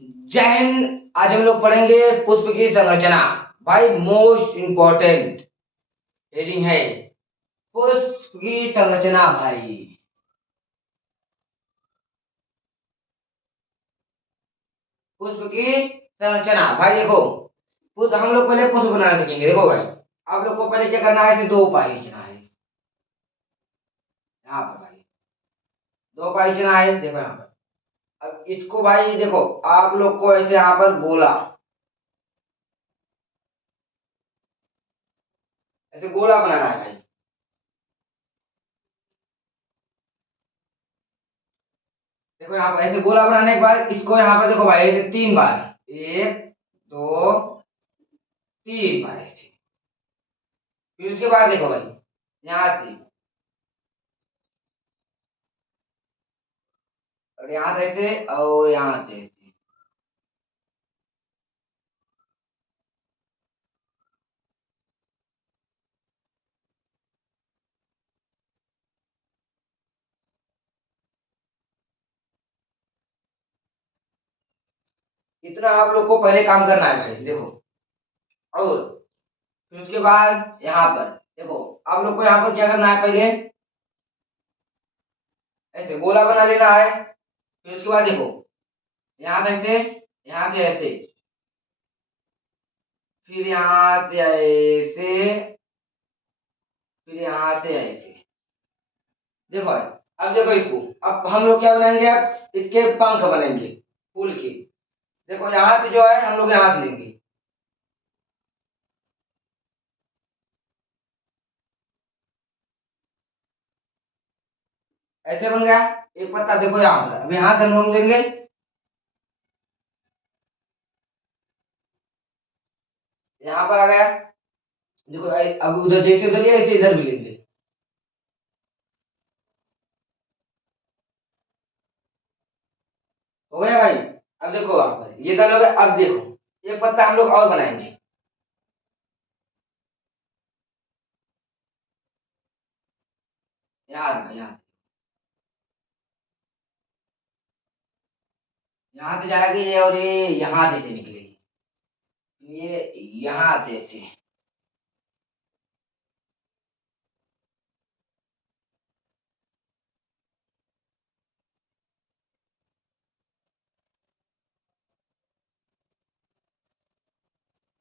जय हिंद। आज हम लोग पढ़ेंगे पुष्प की संरचना। भाई मोस्ट इंपॉर्टेंट हेडिंग है पुष्प की संरचना। भाई पुष्प की संरचना। भाई देखो, पुष्प हम लोग पहले पुष्प बनाना सीखेंगे। देखो भाई, आप लोग को पहले क्या करना है, ऐसे दो पाई खींचना है। यहाँ पर भाई दो पाई खींचना है। देखो यहाँ पर, अब इसको भाई देखो, आप लोग को ऐसे यहाँ पर गोला, ऐसे गोला बनाना है भाई। देखो यहाँ पर ऐसे गोला बनाने के बाद इसको यहाँ पर देखो भाई, ऐसे तीन बार, एक दो तीन बार ऐसे। फिर उसके बाद देखो भाई, यहाँ से और यहाँ से ऐसे और यहाँ से ऐसे। इतना आप लोग को पहले काम करना है भाई। देखो, और फिर उसके बाद यहाँ पर देखो, आप लोग को यहाँ पर क्या करना है, पहले ऐसे गोला बना लेना है। फिर उसके बाद देखो, यहाँ से ऐसे, यहाँ से ऐसे, फिर यहाँ से ऐसे, फिर यहाँ से ऐसे। देखो भाई, अब देखो इसको, अब हम लोग क्या बनाएंगे, अब इसके पंख बनेंगे फूल के। देखो यहाँ से जो है हम लोग यहाँ से लेंगे, ऐसे बन गया एक पत्ता। देखो यहाँ पर, अब यहाँ से हम लोग लेंगे, यहाँ पर आ गया। देखो अब उधर जैसे उधर लिया, ऐसे इधर भी लेंगे। हो गया भाई। अब देखो वहां पर ये दाल हो गया। अब देखो एक पत्ता हम लोग और बनाएंगे। यहाँ यहाँ यहाँ से जाएगी ये, और ये यहाँ से निकलेगी, ये यहाँ से ऐसे।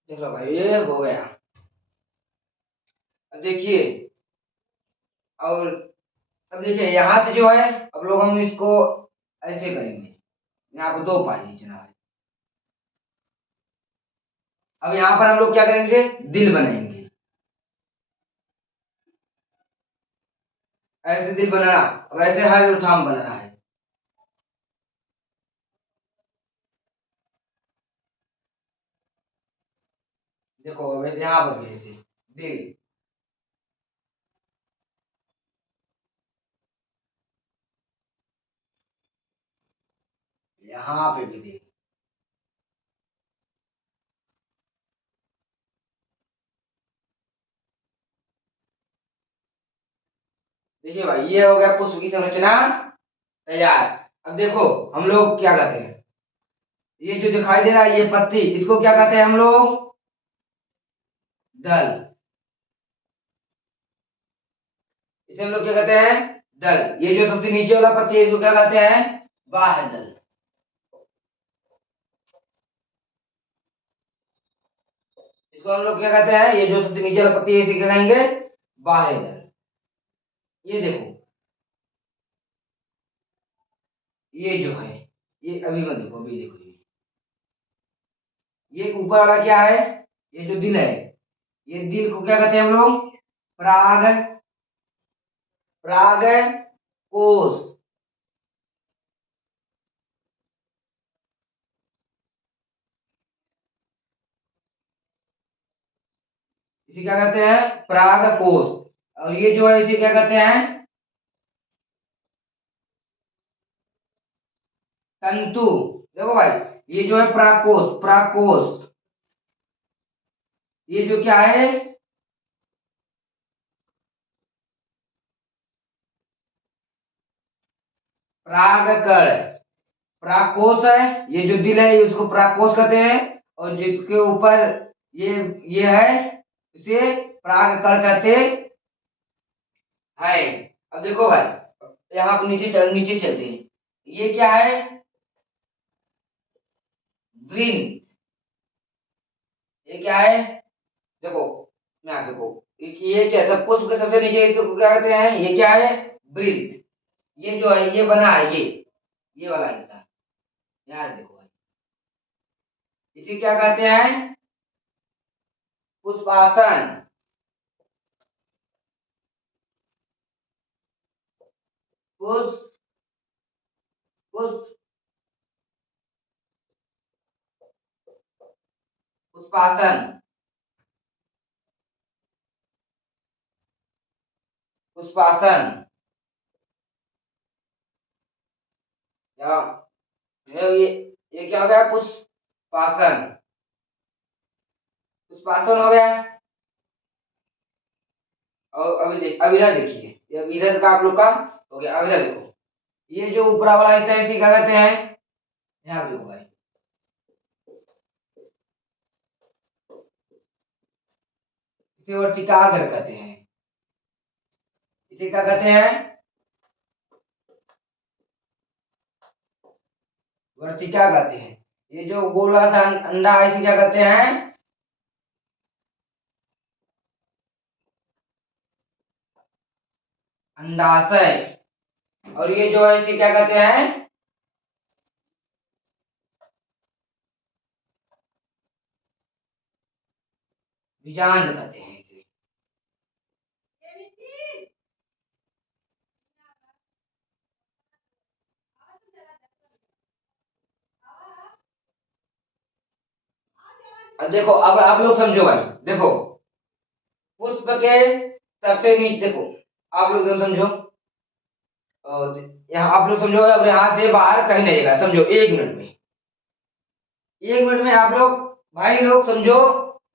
देख लो भाई, ये हो गया। अब देखिए, और अब देखिए यहाँ से जो है, अब लोग हम इसको ऐसे करेंगे। यहाँ पर दो पानी खींचना है। अब यहाँ पर हम लोग क्या करेंगे, दिल बनाएंगे। ऐसे दिल बनाना, अब ऐसे हर थाम बनाना है। देखो अब ऐसे यहाँ पर भी ऐसे दिल, यहाँ पे भी दिल। देखिए भाई, ये हो गया पुष्प की संरचना तैयार। अब देखो हम लोग क्या करते हैं, ये जो दिखाई दे रहा है ये पत्ती, इसको क्या कहते हैं हम लोग, दल। इसे हम लोग क्या कहते हैं, दल। ये जो सबसे नीचे वाला पत्ती है, इसको क्या कहते हैं, बाह्य दल। इसको हम लोग क्या कहते हैं, ये जो सबसे नीचे वाला पत्ती है, इसे क्या कहेंगे, बाह्य दल। ये देखो, ये जो है, ये अभी मत देखो, अभी देखो ये ऊपर वाला क्या है, ये जो दिल है, ये दिल को क्या कहते हैं हम लोग, पराग, पराग कोश। इसे क्या कहते हैं, पराग कोश। और ये जो है इसे क्या कहते हैं, तंतु। देखो भाई, ये जो है परागकोश, परागकोश। ये जो क्या है, परागकण, परागकोश है, ये जो दिल है उसको परागकोश कहते हैं, और जिसके ऊपर ये ये है इसे परागकण कहते हैं। अब देखो भाई, यहाँ पर नीचे चलते हैं। ये क्या है? वृंत। ये क्या है? देखो, यहाँ देखो, ये क्या सब पुष्प के सबसे नीचे इसको क्या कहते हैं? ये क्या है? वृंत। ये जो है ये बना है, ये वाला हिस्सा, यार देखो भाई, इसे क्या कहते हैं? पुष्पासन। पुष्प पुष्प पुष्पासन। पुष्पासन या ये क्या हो गया? पुष्पासन। पुष्पासन हो गया। और अभी इधर देखिए, ये इधर का आप लोग का हो गया। अब इधर देखो, ये जो ऊपरा वाला हिस्सा है इसे क्या कहते हैं? यहाँ देखो भाई, इसे वर्तिकाग्र कहते हैं। इसे क्या कहते हैं? वर्तिका कहते हैं। ये जो गोला सा अंडा है इसे क्या कहते हैं? अंडाशय। और ये जो है इसे क्या कहते हैं? बीजांड कहते हैं इसे। अब देखो, अब आप लोग समझो भाई, देखो पुष्प के सबसे नीचे देखो, आप लोग एकदम समझो, और यहाँ आप लोग समझो, अब यहाँ से बाहर कहीं नहीं जाएगा, समझो 1 मिनट में। 1 मिनट में आप लोग भाई लोग समझो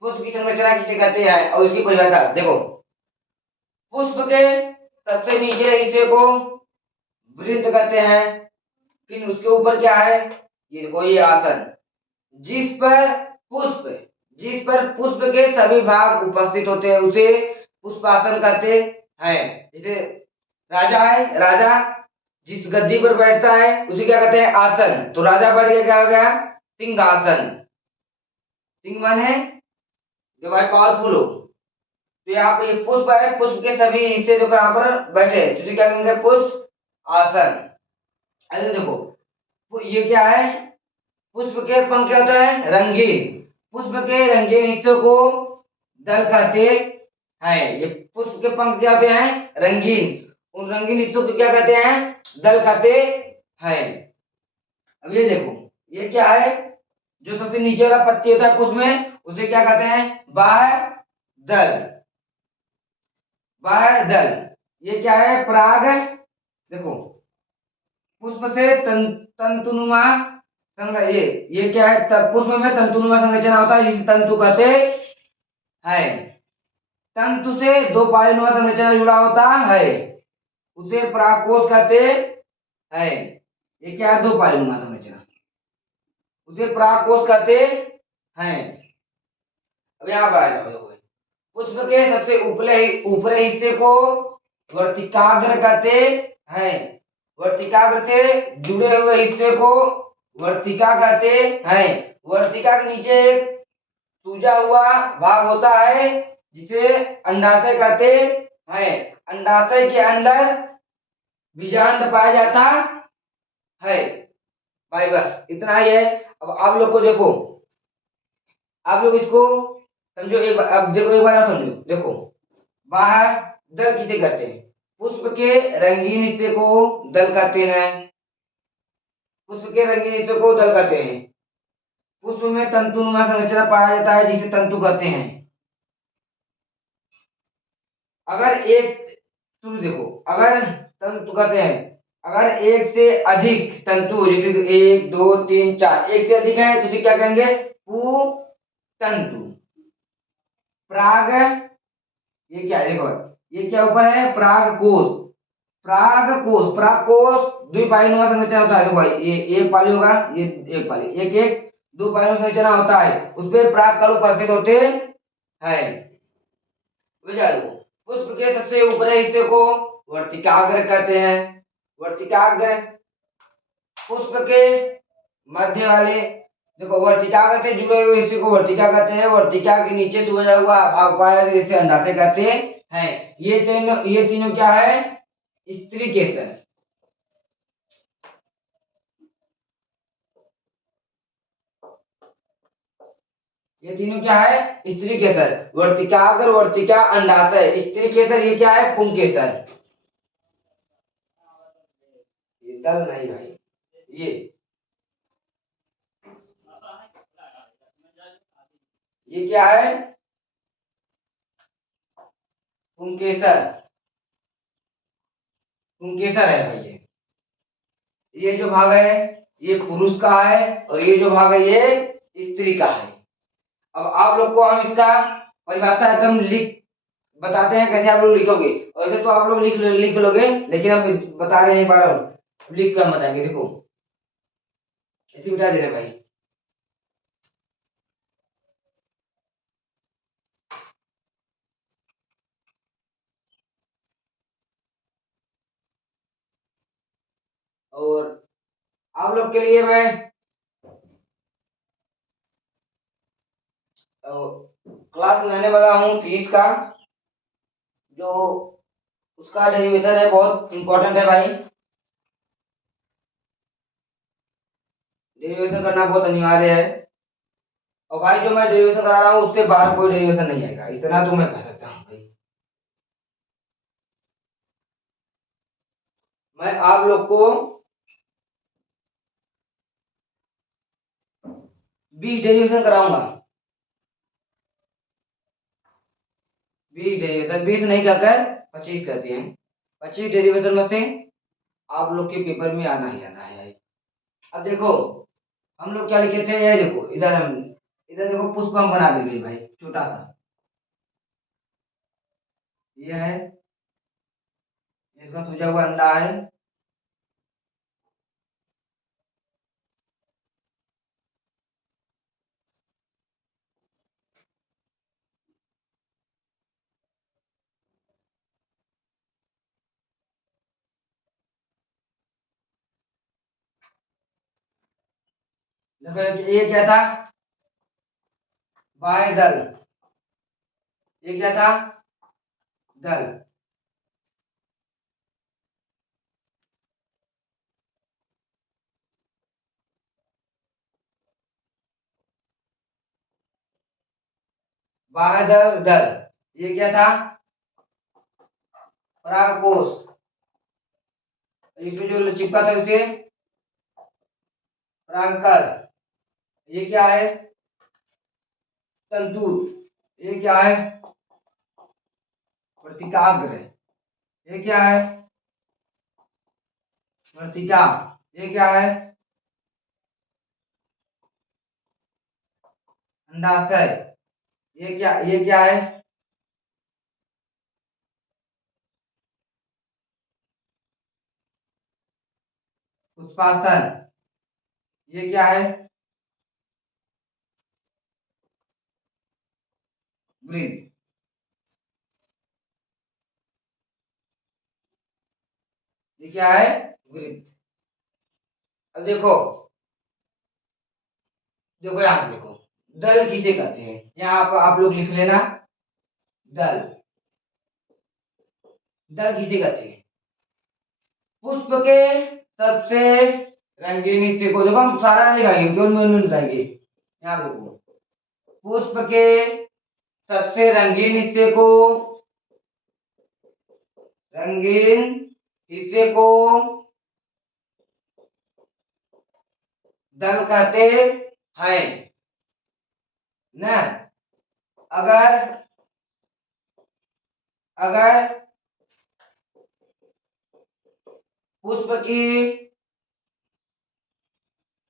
पुष्प की संरचना किसे कहते हैं और उसकी परिभाषा देखो। पुष्प के सबसे नीचे हिस्से को वृत्त कहते हैं। फिर उसके ऊपर क्या है? ये देखो, ये आसन, जिस पर पुष्प जिस पर पुष्प के सभी भाग उपस्थित होते हैं उसे पुष्पासन कहते हैं। जैसे राजा है, राजा जिस गद्दी पर बैठता है उसे क्या कहते हैं? आसन। तो राजा बैठ गया, क्या हो गया? सिंहासन। सिंह माने जो भाई पावरफुल हो। तो यहाँ पे ये पुष्प है, पुष्प के सभी हिस्से जो यहाँ पर बैठे हैं, तो इसे क्या कहेंगे? पुष्प आसन। ऐसे देखो, ये क्या है? पुष्प के पंख क्या होता है? रंगीन। पुष्प के रंगीन हिस्सों को दल कहते हैं। ये पुष्प के पंख क्या होते हैं? रंगीन। उन रंगीन हिस्सों को क्या कहते हैं? दल कहते हैं। अब ये देखो, ये क्या है? जो सबसे नीचे वाला पत्ती होता है पुष्प में उसे क्या कहते हैं? बाह्य दल। बाह्य दल। ये क्या है? पराग। देखो, पुष्प से तंतुनुमा ये क्या है? पुष्प में तंतुनुमा संरचना होता है जिसे तंतु कहते हैं। तंतु से दो पालीनुमा संरचना जुड़ा होता है, उसे परागकोश कहते हैं। ये क्या है? दो पालीनुमा संरचना, उसे परागकोश कहते हैं। अब यहाँ पर आ जाओ, देखो पुष्प के सबसे ऊपरे हिस्से को वर्तिकाग्र कहते हैं। वर्तिकाग्र से जुड़े हुए हिस्से को वर्तिका कहते हैं। वर्तिका के नीचे एक सूजा हुआ भाग होता है जिसे अंडाशय कहते हैं। अंडाशय के अंदर बीजांड पाया जाता है। भाई बस इतना ही है। अब आप लोग को देखो, आप लोग इसको समझो एक बार। अब देखो, एक बार और समझो। देखो, बाह्य दल किसे कहते हैं? पुष्प के रंगीन हिस्से को दल कहते हैं। पुष्प के रंगीन हिस्से को दल कहते हैं। पुष्प में तंतुनुमा संरचना पाया जाता है जिसे तंतु कहते हैं। अगर एक शुरू देखो, अगर तंतु कहते हैं, अगर एक से अधिक तंतु, जैसे 1 2 3 4, एक से अधिक है तो इसे क्या कहेंगे? तंतु। प्राग, ये क्या है? देखो, ये क्या ऊपर है? पराग कोश। पराग कोश द्विपालीनुमा संरचना होता है। देखो भाई ये एक पाली होगा, ये एक पाली, एक एक दो पालियों संरचना होता है, उसपे परागकण उपस्थित होते हैं। देखो पुष्प के सबसे ऊपरी हिस्से को वर्तिकाग्र कहते हैं। वर्तिकाग्र पुष्प के मध्य वाले, देखो वर्तिकाग्र से जुड़े हुए हिस्से को वर्तिका कहते हैं। वर्तिका के नीचे छुपा हुआ भाग पाया जिसे अंडाशय कहते हैं। ये तीनों क्या है? स्त्री केसर। ये तीनों क्या है? स्त्री केसर। वर्तिकाग्र, वर्तिका, अंडाशय, स्त्री केसर, ये क्या है? पुंकेसर। ये दल नहीं भाई, ये क्या है? पुंकेसर। पुंकेसर है भाई। ये जो भाग है ये पुरुष का है और ये जो भाग है ये स्त्री का है। अब आप लोग को हम इसका परिभाषा एकदम लिख बताते हैं कैसे आप लोग लिखोगे। वैसे तो आप लोग लिख लोगे, लेकिन हम बता रहे हैं एक बार और लिख कर बताएंगे। देखो ऐसे बिठा दे रहे भाई। और आप लोग के लिए मैं क्लास लेने वाला हूँ फीस का, जो उसका डेरिवेशन है बहुत इंपॉर्टेंट है भाई। डेरिवेशन करना बहुत अनिवार्य है। और भाई जो मैं डेरिवेशन करा रहा हूँ उससे बाहर कोई डेरिवेशन नहीं आएगा, इतना तो मैं कह सकता हूँ भाई। मैं आप लोग को 20 डेरिवेशन कराऊंगा। 20 डेरिवेशन, 20 नहीं कहकर 25 कहते हैं। 25 डेरिवेशन में से आप लोग के पेपर में आना ही आना है। अब देखो हम लोग क्या लिखे थे, ये देखो इधर हम इधर देखो पुष्प हम बना देंगे भाई छोटा सा। ये है, इसका सूजा हुआ अंडा है। देखो ये क्या था? बाय दल। ये क्या था? दल। बाय दल दल। ये क्या था? परागकोश। इसमें जो चिपका था उसे परागकण। ये क्या है? तंतु। ये क्या है? वर्तिकाग्र। ये क्या है? वर्तिका। ये क्या है? अंडाशय। ये क्या है? पुष्पासन। ये क्या है? वृत्त। ये क्या है? वृत्त। अब देखो, देखो यहाँ से देखो, दल किसे कहते हैं? यहाँ पर आप लोग लिख लेना। दल। दल किसे कहते हैं? पुष्प के सबसे रंगीन हिस्से को, देखो हम सारा नहीं लिखाएंगे, केवल मूल लिखाएंगे। यहाँ देखो, पुष्प के सबसे रंगीन हिस्से को दल कहते हैं ना। अगर अगर पुष्प की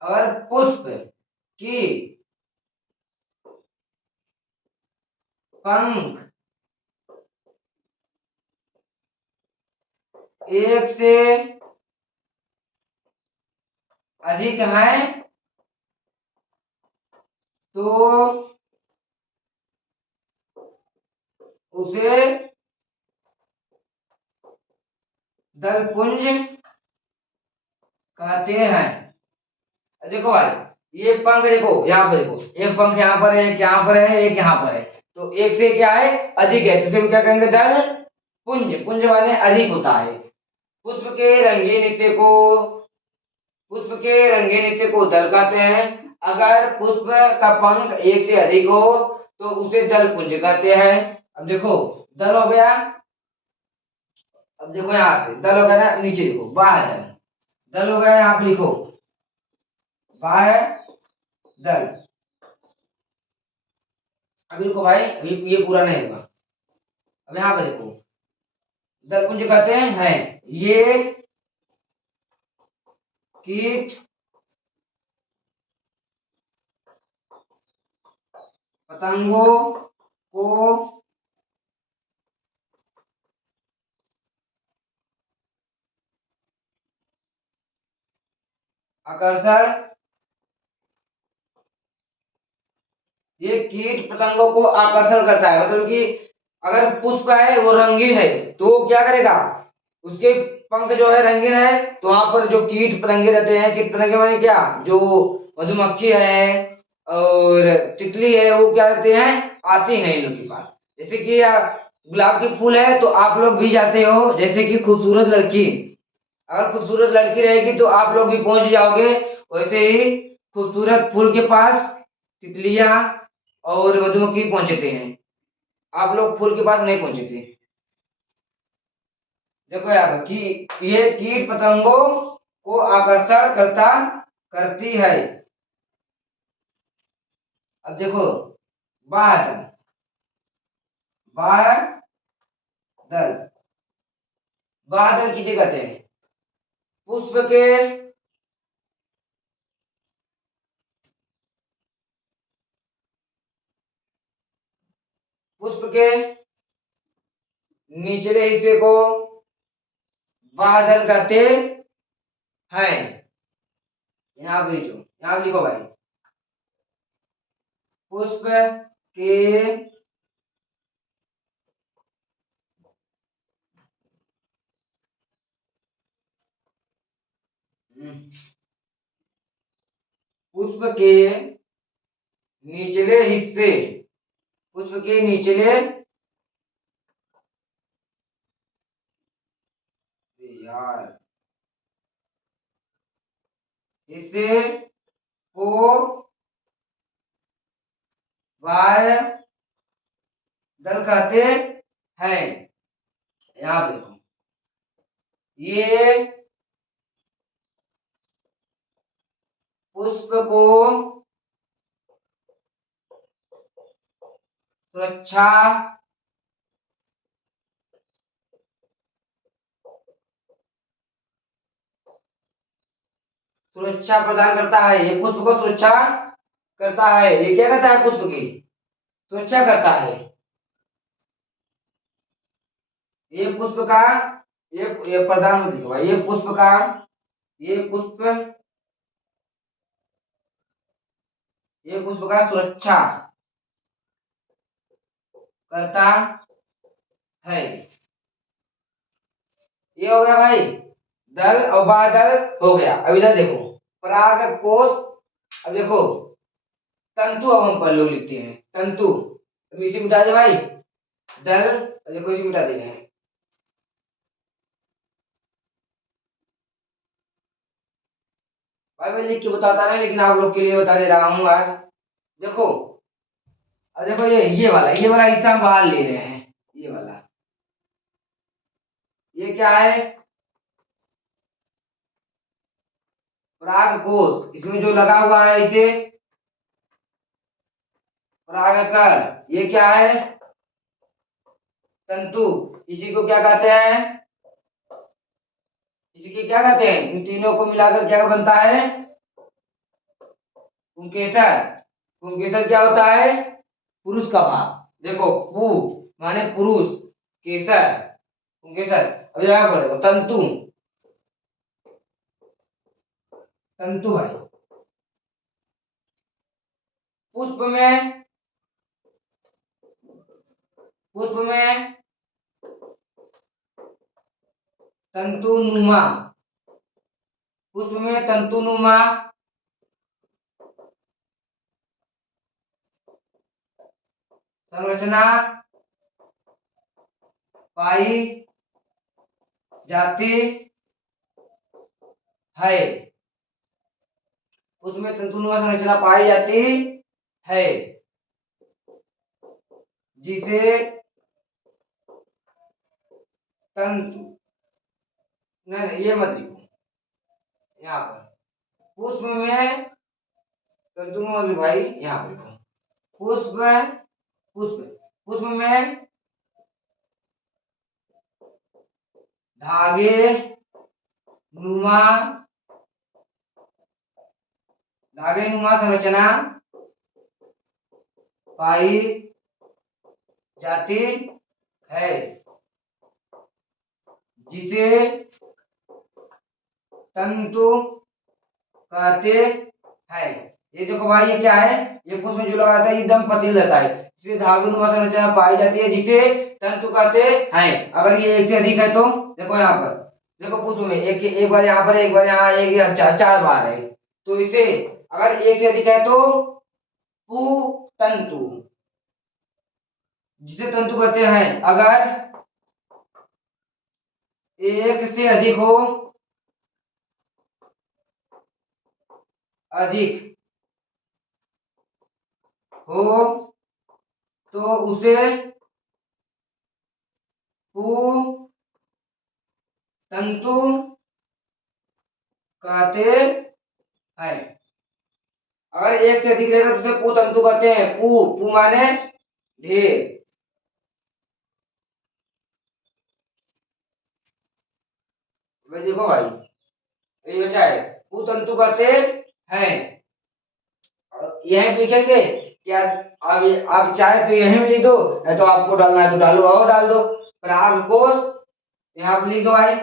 अगर पुष्प की पंख एक से अधिक है तो उसे दलपुंज कहते हैं। देखो भाई, ये पंख देखो, यहाँ पर देखो, एक पंख यहाँ पर है, एक यहाँ पर है, एक यहाँ पर है, तो एक से क्या है, अधिक है, तो फिर क्या कहेंगे, दल पुंज। पुंज माने अधिक होता है। पुष्प के रंगीन हिस्से को पुष्प के रंगीन हिस्से को दल कहते हैं। अगर पुष्प का पंख एक से अधिक हो तो उसे दल पुंज कहते हैं। अब देखो, दल हो गया। अब देखो यहाँ पे दल हो गया ना, नीचे देखो बाह दल, दल हो गया, यहाँ पे लिखो बाह दल। अभी देखो भाई, अभी ये पूरा नहीं होगा। अब यहाँ पे देखो, दल पुंज कहते हैं ये कीट पतंगों को आकर्षण ये कीट पतंगों को आकर्षण करता है। मतलब कि अगर पुष्प है वो रंगीन है तो वो क्या करेगा, उसके पंख जो है रंगीन है, तो वहां पर जो कीट पतंगे रहते हैं, कीट पतंगे माने क्या, जो मधुमक्खी है और तितली है, वो क्या करते हैं, आती हैं इन लोग के पास। जैसे कि गुलाब के फूल है तो आप लोग भी जाते हो, जैसे कि खूबसूरत लड़की, अगर खूबसूरत लड़की रहेगी तो आप लोग भी पहुंच जाओगे। वैसे ही खूबसूरत फूल के पास तितलियां और मधुमक्खी पहुंचते हैं, आप लोग फूल के पास नहीं पहुंचे थे। देखो यहाँ पर कि ये कीट पतंगों को आकर्षण करती है। अब देखो, बादल, बादल, बादल किसे कहते हैं, पुष्प के पुष्प के निचले हिस्से को बादल कहते हैं। यहाँ पे लिखो, यहाँ पे लिखो भाई, पुष्प के पुष्प के निचले हिस्से, पुष्प के निचले, यार, हिस्से को बादल कहते हैं। यहाँ पे देखो, ये पुष्प को सुरक्षा सुरक्षा प्रदान करता है। ये पुष्प को सुरक्षा करता है। ये क्या करता है, पुष्प की सुरक्षा करता है। ये पुष्प का ये प्रधानमंत्री का, ये पुष्प का, ये पुष्प ये पुष्प का सुरक्षा करता है। ये हो गया भाई, दल और बादल हो गया। अब इधर देखो, पराग कोश। अब देखो, तंतु अब हम लोग लिखते हैं, तंतु। अब इसे मिटा दे भाई, दल, देखो इसे मिटा देते हैं। भाई मैं लिख के बताता नहीं, लेकिन आप लोग के लिए बता दे रहा हूँ आज। देखो, अब देखो, ये वाला हिस्सा हम बाहर ले रहे हैं। ये वाला, ये क्या है, पराग कोश। इसमें जो लगा हुआ है इसे परागकण। ये क्या है, तंतु। इसी को क्या कहते हैं, इसी के क्या कहते हैं, इन तीनों को मिलाकर क्या बनता है, पुंकेसर। पुंकेसर क्या होता है, पुरुष का भाग। देखो, पु माने पुरुष, केसर पुंकेसर। अब यहाँ पर देखो, तंतु, तंतु भाई। पुष्प में, पुष्प में तंतुनुमा, पुष्प में तंतुनुमा संरचना पाई जाती है। उसमें तंतुनुमा संरचना पाई जाती है जिसे तंतु, नहीं नहीं ये मत लिखो यहाँ पर। पुष्प में तंतुनुमा भी भाई यहाँ पर लिखो। पुष्प, पुष्प, पुष्प में धागे नुमा, धागे नुमा संरचना पाई जाती है जिसे तंतु कहते हैं। ये देखो भाई, ये क्या है, ये पुष्प में जो लगाता है ये एकदम पतली रहता है, जिसे धागुनुमा संरचना पाई जाती है जिसे तंतु कहते हैं। अगर ये एक से अधिक है तो देखो यहाँ पर, देखो पुष्प में एक बार यहाँ पर, एक बार यहाँ, एक या चार बार है, तो इसे अगर एक से अधिक है तो पुतंतु, जिसे तंतु कहते हैं। अगर एक से अधिक हो, अधिक हो तो उसे पुतंतु कहते हैं। अगर एक से अधिक रहेगा तो उसे पुतंतु कहते हैं। पु माने ढेर। भाई देखो भाई, ये बचा है, पुतंतु कहते हैं। यहीं पे लिखेंगे क्या, आप चाहे तो यहीं में लिख दो, नहीं तो आपको डालना है तो डालो और डाल दो। पराग कोश यहाँ पे लिख दो भाई।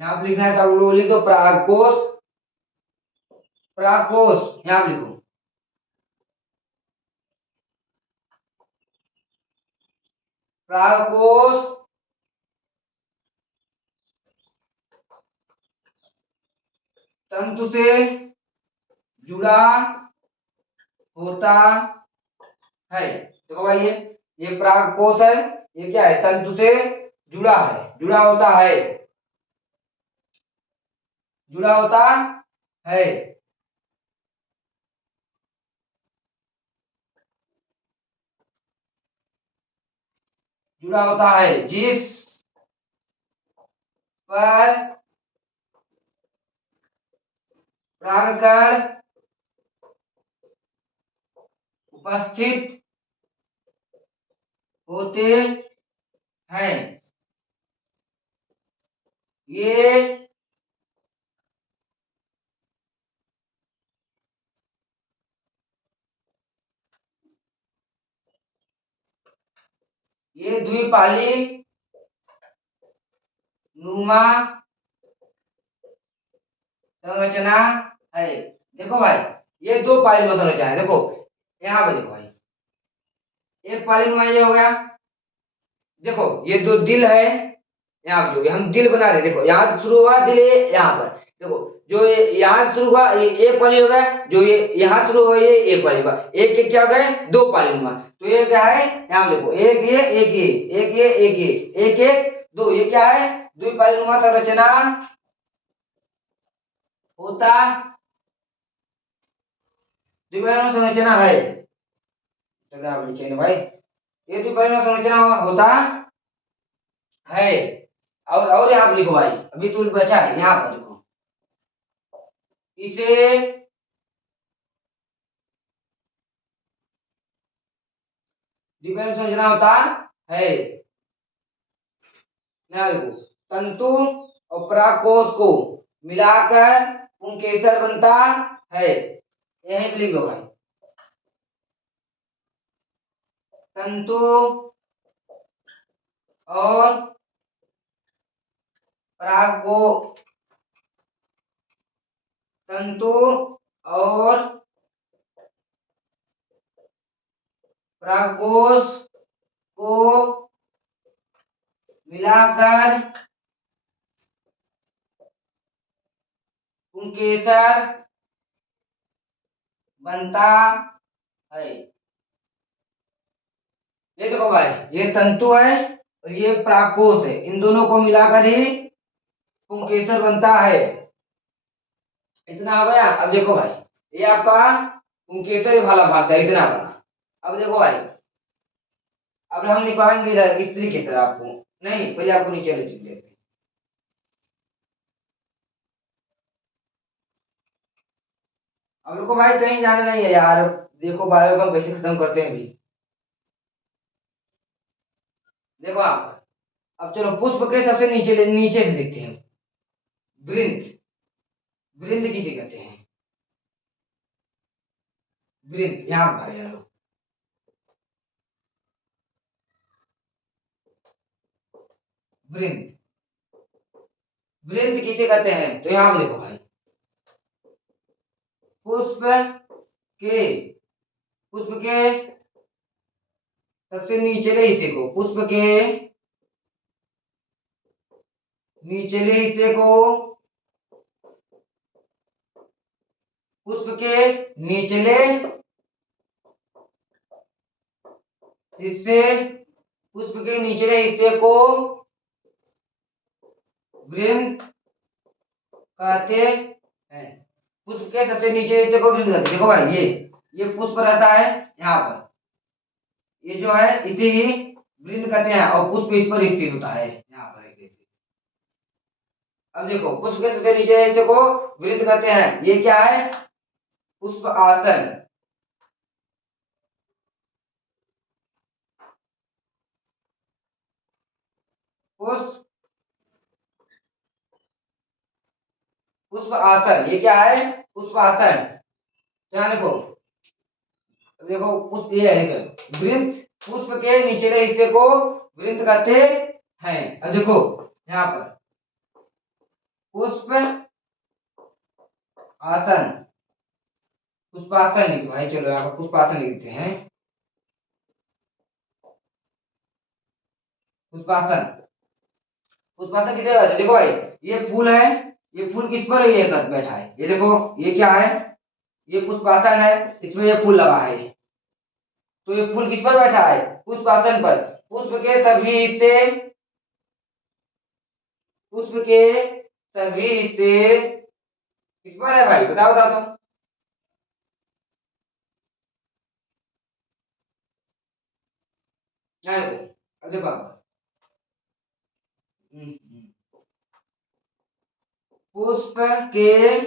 यहाँ पे लिखना है तो आप लोग लिख दो पराग कोश, पराग कोश यहाँ पे लिखो। पराग कोश तंतु से जुड़ा होता है। देखो भाई, ये पराग कोश है, ये क्या है, तंतु से जुड़ा है, जुड़ा होता है, जुड़ा होता है। जुड़ा होता है जिस पर परागकण उपस्थित होते हैं। ये द्विपाली नुमा संरचना है। देखो भाई, ये दो पाली नुमा संरचना है। देखो यहाँ पे देखो भाई, एक पाली नुमा ये हो गया, देखो ये दो दिल है, यहाँ पे जो हम दिल बना रहे, देखो यहाँ शुरू हुआ दिल, ये यहाँ पर देखो, जो ये यहाँ शुरू हुआ ये एक पाली हो गया, जो ये यहाँ शुरू हुआ ये एक पाली होगा, एक एक क्या हो गए, दो पाली नुमा। तो ये क्या है, यहाँ देखो, एक ये एक ये एक ये एक ये एक एक दो, ये क्या है, द्विपाली नुमा संरचना होता, द्विपाली नुमा संरचना है। चलो आप लिखेंगे भाई, ये द्विपाली नुमा संरचना होता है। और यहाँ पे लिखो भाई, अभी तो बचा है, यहाँ पर लिखो, इसे द्विपाली संरचना होता है। यहाँ देखो, तंतु और परागकोश को मिलाकर पुंकेसर बनता है। यहीं पे लिख दो भाई, तंतु और पराग को तंतु और परागकोश को मिलाकर पुंकेसर बनता है। ये देखो भाई, ये तंतु है और ये परागकोश है, इन दोनों को मिलाकर ही पुंकेसर बनता है। इतना हो गया। अब देखो भाई, ये आपका पुंकेसर भाला भाग है इतना बड़ा। अब देखो भाई, अब हम लिखवाएंगे इधर स्त्री की तरह आपको, नहीं पहले आपको नीचे लिख देते हैं। अब रुको भाई, कहीं जाना नहीं है यार, देखो बायोगम कैसे खत्म करते हैं भी। देखो आप, अब चलो पुष्प के सबसे नीचे नीचे से देखते हैं। वृंत, वृंत किसे कहते हैं? वृंत, यहाँ भाई यार, वृंत, वृंत किसे कहते हैं? तो यहाँ पे देखो भाई, पुष्प के, पुष्प के सबसे निचले हिस्से को, पुष्प के निचले हिस्से को, पुष्प के निचले हिस्से, पुष्प के निचले हिस्से को वृंत कहते हैं। पुष्प के सबसे नीचे हिस्से को वृंत कहते हैं। देखो भाई, ये पुष्प रहता है यहाँ पर, ये जो है इसे ही वृंत कहते हैं, और पुष्प इस पर स्थित होता है यहाँ पर ऐसे। अब देखो, पुष्प के सबसे नीचे हिस्से को वृंत कहते हैं, ये क्या है? पुष्प आसन। पुष्प, पुष्प आसन, ये क्या है? पुष्प आसन। यहाँ देखो, देखो पुष्प, ये है देखो वृंत, पुष्प के निचले हिस्से को वृंत कहते हैं। अब देखो यहाँ पर पुष्प आसन, पुष्पासन लिख भाई, चलो यहाँ पर पुष्पासन लिखते हैं। पुष्पासन, पुष्पासन कितने बार? देखो भाई, ये फूल है, ये फूल किस पर ये कर बैठा है? ये देखो, ये क्या है? ये पुष्पासन है, इसमें ये फूल लगा है। तो ये फूल किस पर बैठा है? पुष्पासन पर। पुष्प के सभी हिस्से, पुष्प के सभी हिस्से किस पर है भाई? बताओ बताओ तो। यहाँ देखो, अब देखो आप। पुष्प के,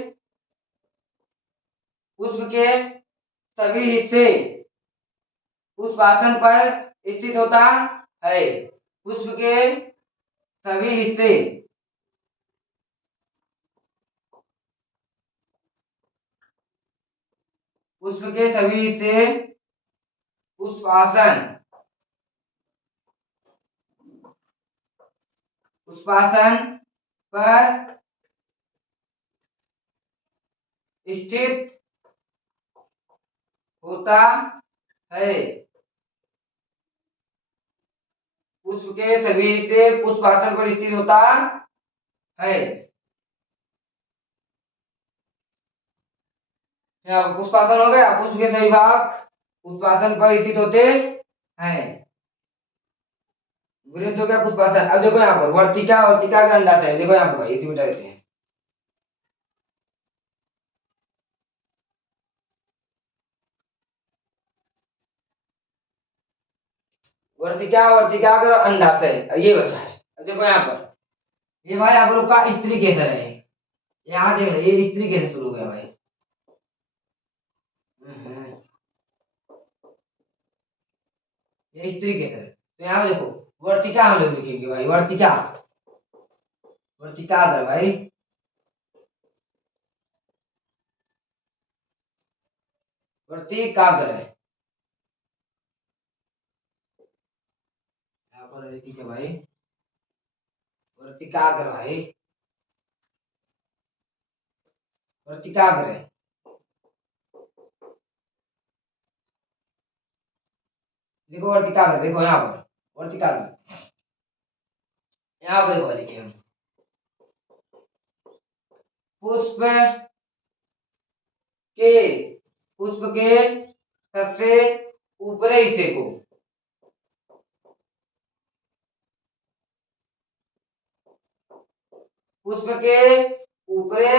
पुष्प के सभी हिस्से पुष्पासन पर स्थित होता है। पुष्प के सभी हिस्से, पुष्प के सभी हिस्से पुष्पासन, पुष्पासन पर स्थित होता है। पुष्प के सभी हिस्से पुष्पासन पर स्थित होता है। यहाँ पुष्पासन हो गया, पुष्प के सभी भाग पुष्पासन पर स्थित होते हैं। वृंत हो गया पुष्पासन। अब देखो यहाँ पर वर्तिका, वर्तिका का अंडाशय है, देखो यहाँ पर भाई इसी में देते हैं। वर्तिका, वर्तिका का अंडाशय ये बचा है। अब देखो यहाँ पर, ये भाई आप लोग का स्त्री केसर है। यहाँ देख रहे, ये स्त्री कैसे शुरू हो गया भाई। हम्म, ये स्त्री केसर है। तो यहाँ पे देखो, वर्तिका हम लोग लिखेंगे भाई, वर्तिका, वर्तिका अगर भाई, वर्तिकाग्र है यहाँ पर, ठीक है भाई, वर्तिकाग्र भाई। वर्तिकाग्र। देखो वर्तिकाग्र, देखो यहाँ पर वर्तिकाग्र, यहाँ पर देखो लिखे हम पुष्प के पुष्प के सबसे ऊपरी हिस्से को पुष्प के ऊपरी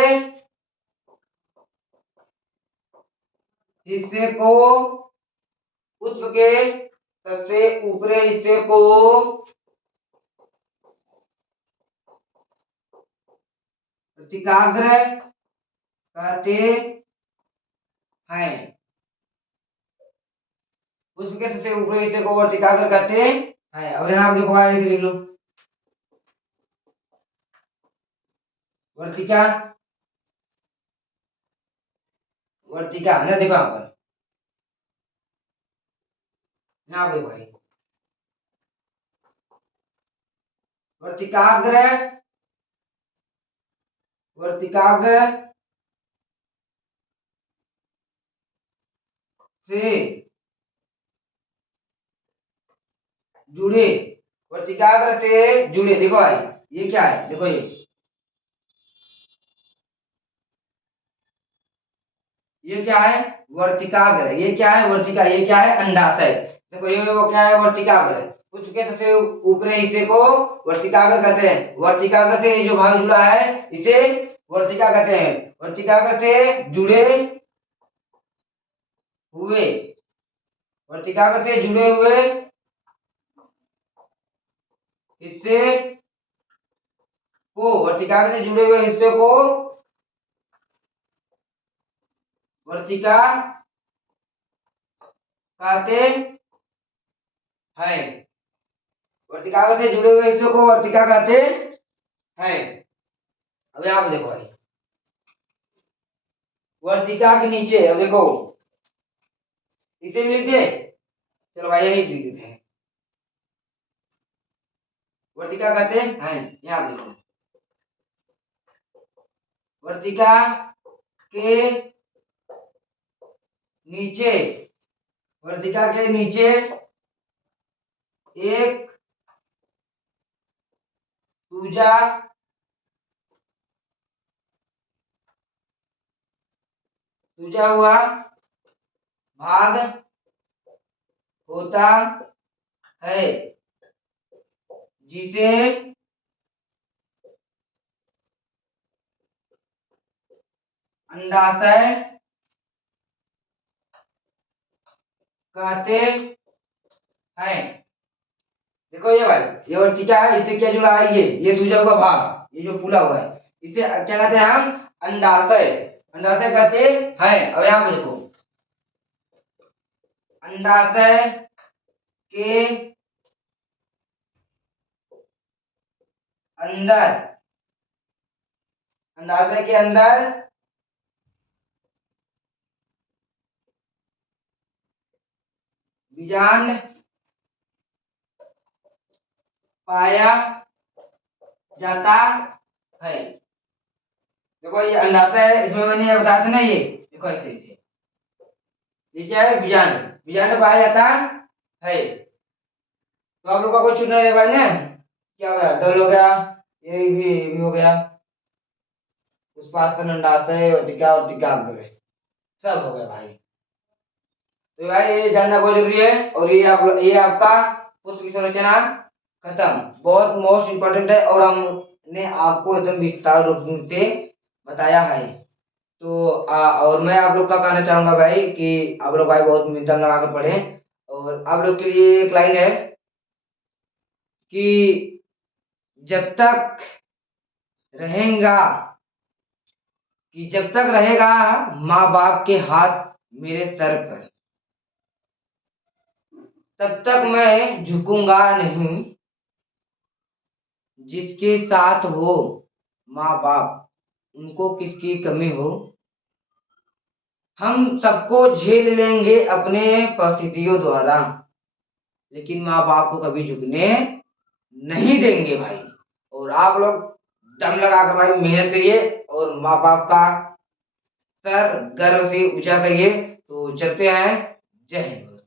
हिस्से को पुष्प के सबसे ऊपरी हिस्से को वर्तिकाग्र कहते हैं। पुष्प के सबसे ऊपरी हिस्से को वर्तिकाग्र कहते हैं। और यहाँ देखो आगे से लिख लो वर्तिका, वर्तिका है ना, देखो यहाँ पर, यहाँ पे भाई वर्तिकाग्र, वर्तिकाग्र से जुड़े, वर्तिकाग्र से जुड़े, देखो भाई ये क्या है, देखो ये क्या है वर्तिकाग्र, ये क्या है वर्तिका, ये क्या है अंडाशय। देखो ये वो क्या है वर्तिकाग्र, पुष्प के सबसे ऊपरी हिस्से को वर्तिकाग्र कहते हैं। वर्तिकाग्र से जो भाग जुड़ा है इसे वर्तिका कहते हैं। वर्तिकाग्र से जुड़े हुए, वर्तिकाग्र से जुड़े हुए हिस्से को, वर्तिकाग्र से जुड़े हुए हिस्से को वर्तिका कहते हैं। वर्तिकाग्र से जुड़े हुए हिस्से को वर्तिका कहते हैं। अब यहाँ पे देखो भाई वर्तिका के नीचे, अब देखो इसे भी लिख दे, चलो भाई यही लिख देते हैं, वर्तिका कहते हैं। यहाँ पे देखो वर्तिका के नीचे, वर्तिका के नीचे एक सूजा हुआ भाग होता है जिसे अंडाशय कहते हैं। देखो ये भाई ये वर्तिका है, इससे क्या जुड़ा है, ये सूजा हुआ भाग, ये जो फूला हुआ है इसे क्या कहते हैं हम अंडाशय, अंडाशय कहते हैं। और यहाँ पे देखो अंडाशय के अंदर, अंडाशय के अंदर बीजांड पाया जाता है। देखो ये अंडाशय है, इसमें मैंने बताया था ना, ये देखो ऐसे ऐसे, ये क्या है बीजांड, बीजांड पाया जाता है। तो आप लोग का कोई छूट नहीं रहे भाई ने, क्या हो गया दल हो गया, ये भी हो गया, पुष्पासन अंडाशय वर्तिका वर्तिका सब हो गया भाई। तो भाई ये जानना बहुत जरूरी है। और ये आपका पुष्प की संरचना खत्म, बहुत मोस्ट इम्पोर्टेंट है और हमने आपको एकदम विस्तार रूप से बताया है। तो और मैं आप लोग का कहना चाहूंगा भाई कि आप लोग भाई बहुत मेहनत लगा कर पढ़े। और आप लोग के लिए एक लाइन है कि जब तक रहेगा, कि जब तक रहेगा माँ बाप के हाथ मेरे सर पर, तब तक मैं झुकूंगा नहीं। जिसके साथ हो माँ बाप उनको किसकी कमी हो, हम सबको झेल लेंगे अपने परिस्थितियों द्वारा, लेकिन माँ बाप को कभी झुकने नहीं देंगे भाई। और आप लोग दम लगाकर भाई मेहनत करिए और माँ बाप का सर गर्व से ऊंचा करिए। तो चलते हैं। जय हिंद।